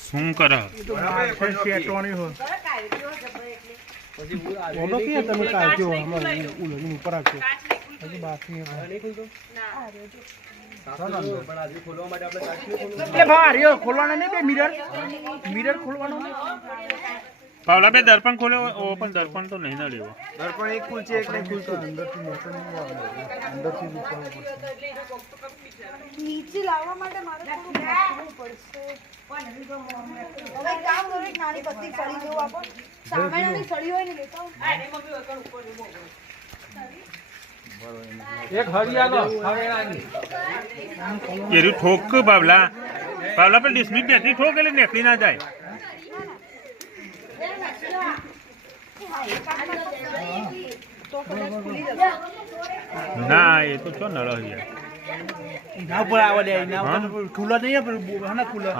શું કરે શેટોની હો ઓનો કે તમે કાઢજો અમાર ઉલની ઉપર રાખજો હજી બાકી એટલે ભાર્યો ખોલવાનો નહીં બે મિરર ખોલવાનો પાવલા બે દર્પણ ખોલો પણ દર્પણ તો નહીં ના લેવો દર્પણ એક ખુલશે એક નહીં ખુલતો અંદરથી નીચે લાવવા માટે મારે થોડું રાખવું પડશે હવે કામ કરો એક નાની પત્તી સળી જેવું આપો સામેની સળી હોય ને લેતા એક હરિયાલો એરી ઠોક પાવલા પાવલા પર ડિસ્મિસ બેટરી ઠોક એટલે નેકળી ના જાય તો કદાચ ખુલી જશે ના એ તો ચો નળ યાર એના ઉપર આવે લે એના ઉપર ખુલ્લા નહીં ખુલ્લા